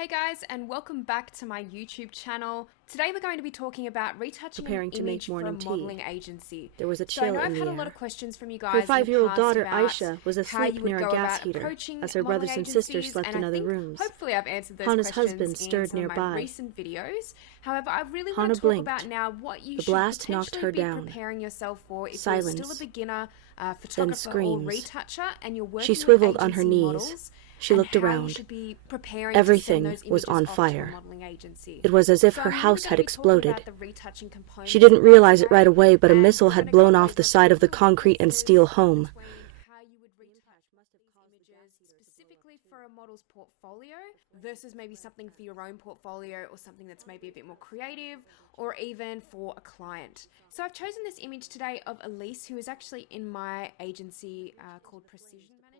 Hey guys, and welcome back to my YouTube channel. Today we're going to be talking about retouching an image for a modeling agency. There was a So I chill know in I've the had a air. lot of questions from you Her guys 5-year-old daughter, about Aysha, was how asleep you would near a go gas about heater approaching as her modeling brothers and sisters agencies, slept and in I other think rooms. hopefully I've answered those Hannah's questions husband in stirred some of my nearby. recent videos. However, I really want Hannah to talk blinked. about now what you The should blast knocked potentially her be down. preparing yourself for if Silence. you're still a beginner Then photographer or screams. retoucher and you're working She with swiveled on her agency knees. models. She looked and how around. you should be preparing Everything to send those was images on off fire. to a modeling agency. It was as if So her I'm really house gonna had be talking exploded. about the retouching components She didn't of realize it today, right away, but a and missile we're had gonna blown go off the over side of the different concrete and differences steel home. between how you would retouch these images specifically for a model's portfolio versus maybe something for your own portfolio or something that's maybe a bit more creative or even for a client. So I've chosen this image today of Elise, who is actually in my agency called Precision Management.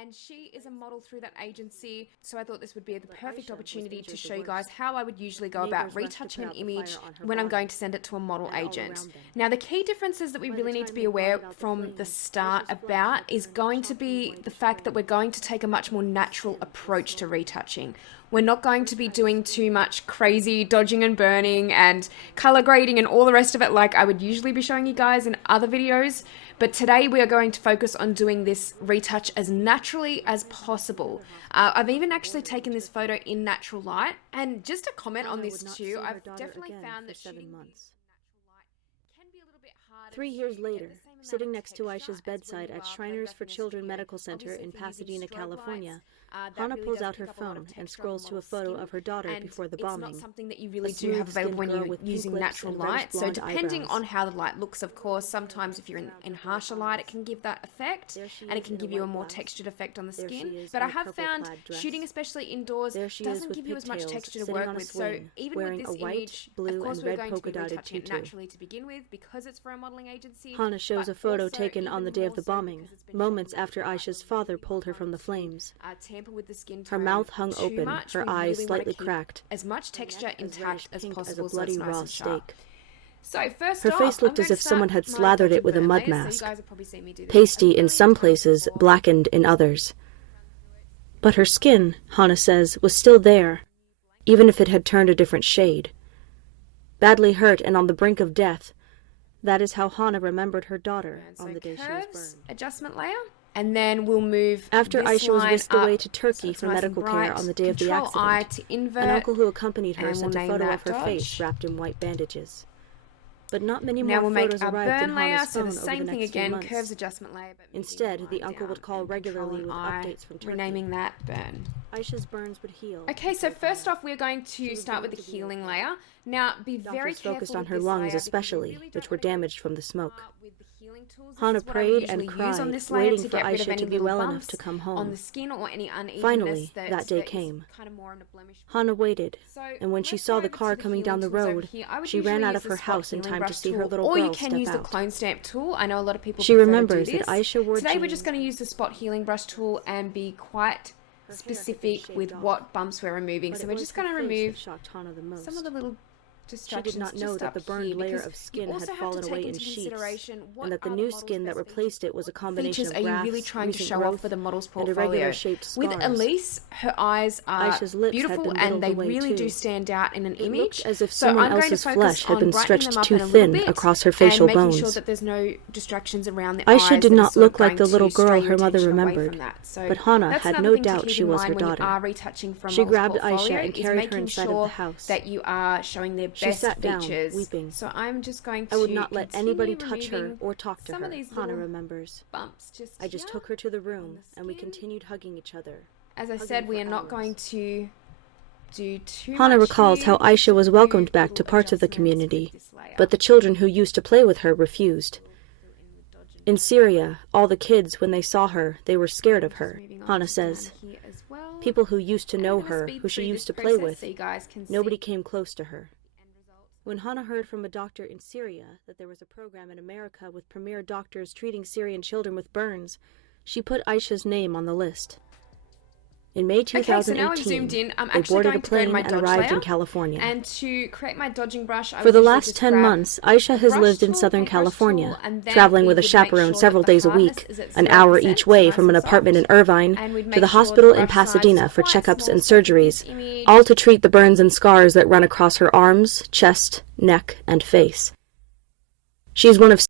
And she is a model through that agency, so I thought this would be the perfect opportunity to show you guys how I would usually go about retouching an image when I'm going to send it to a model agent. Now, the key differences that we really need to be aware from the start about is going to be the fact that we're going to take a much more natural approach to retouching. We're not going to be doing too much crazy dodging and burning and color grading and all the rest of it like I would usually be showing you guys in other videos. But today we are going to focus on doing this retouch as naturally as possible. I've even actually taken this photo in natural light. And just to comment on this too, I've definitely found that shooting in natural light can be a little bit harder. 3 years later, sitting next to Aysha's bedside at Shriners for Children Medical Center in Pasadena, California, Hannah pulls out her phone and scrolls to a photo of her daughter before the bombing. It's not something that you really do have available when you're using natural light. So depending on how the light looks, of course, sometimes if you're in harsher light, it can give that effect and it can give you a more textured effect on the skin. But I have found shooting, especially indoors, doesn't give you as much texture to work with. So even with this image, of course, we're going to be retouching it naturally to begin with because it's for a modeling agency. Hannah shows a photo taken on the day of the bombing, moments after Aysha's father pulled her from the flames. With the skin her mouth hung open, her eyes slightly cracked, as much texture intact as possible, as a bloody so raw steak. So first her face looked as if someone had slathered it with a mud mask, pasty in some places, blackened in others. But her skin, Hannah says, was still there, even if it had turned a different shade. Badly hurt and on the brink of death, that is how Hannah remembered her daughter on the day she was burned. Adjustment layer. And then we'll move after Aysha was whisked away to Turkey so for medical care on the day of the accident. An uncle who accompanied her sent a photo of her face wrapped in white bandages. But not many more photos arrived in Hannah's phone over the next few months. Curves adjustment layer, but instead, the uncle would call regularly with updates from Turkey. Renaming that burn. Aysha's burns would heal. Okay, so first off, we're going to start with the healing layer. Now, be very careful focused on with her this lungs layer especially, which were damaged from the smoke. Tools. Hannah prayed and cried, waiting for Aysha to be well enough to come home. On the skin or any Finally, that day came. Hannah waited, and when she saw the car coming down the road, she ran out of her house in time to see her little girl step out. Or you can use the clone stamp tool. I know a lot of people She remembers that Aysha wore Today we're just going to use the spot healing brush tool and be quite specific with what bumps we're removing. So we're just going to remove some of the little She did not know that the burned layer of skin had fallen away in sheets, and that the new skin that replaced it was a combination of grafts, are you really trying to show off for the model's portfolio? And irregular-shaped scars. With Elise, her eyes are Aysha's lips beautiful had been and they away really too. do stand out in an It image. looked as if So someone I'm going to else's focus flesh had on been brightening stretched them up too in a little thin bit across her facial and making sure bones. that there's no distractions around the eyes. Aysha did not look like the little girl stray her mother your attention away remembered, from that. So but Hannah that's had another no thing to doubt keep she in was mind her when you daughter. are retouching from She model's grabbed portfolio, Aysha and is carried her making inside of sure the house. that you are showing their She best sat down, features. weeping. So I'm just going to I would not let anybody continue touch her removing or talk to some her, of these Hannah little remembers. bumps I just took her to the room, and we continued hugging each other. As I said, we are not going to do too Hannah much recalls here. how Aysha was Just welcomed do back to little parts of the adjustments community, with this layer. but the children who used to play with her refused. In Syria, all the kids, when they saw her, they were scared of her, Hannah says. People who used to know her, who she used to play with, nobody came close to her. When Hannah heard from a doctor in Syria that there was a program in America with premier doctors treating Syrian children with burns, she put Aysha's name on the list. In May Okay, so now I've 2018, zoomed in. I'm they actually boarded a going to go in plane my and dodge arrived layer. in California. And to create my dodging brush, I For would the usually last just 10 grab months, Aysha has brush lived in tool, Southern paintbrush California, tool, and then traveling we with a would make chaperone sure several that the days a hardness week, is at an hour 0%, each way nice from an and apartment in soft. Irvine And we'd to make the sure hospital the in brush size Pasadena is for quite checkups small, and so I can use surgeries, image. all to treat the burns and scars that run across her arms, chest, neck, and face. She is one of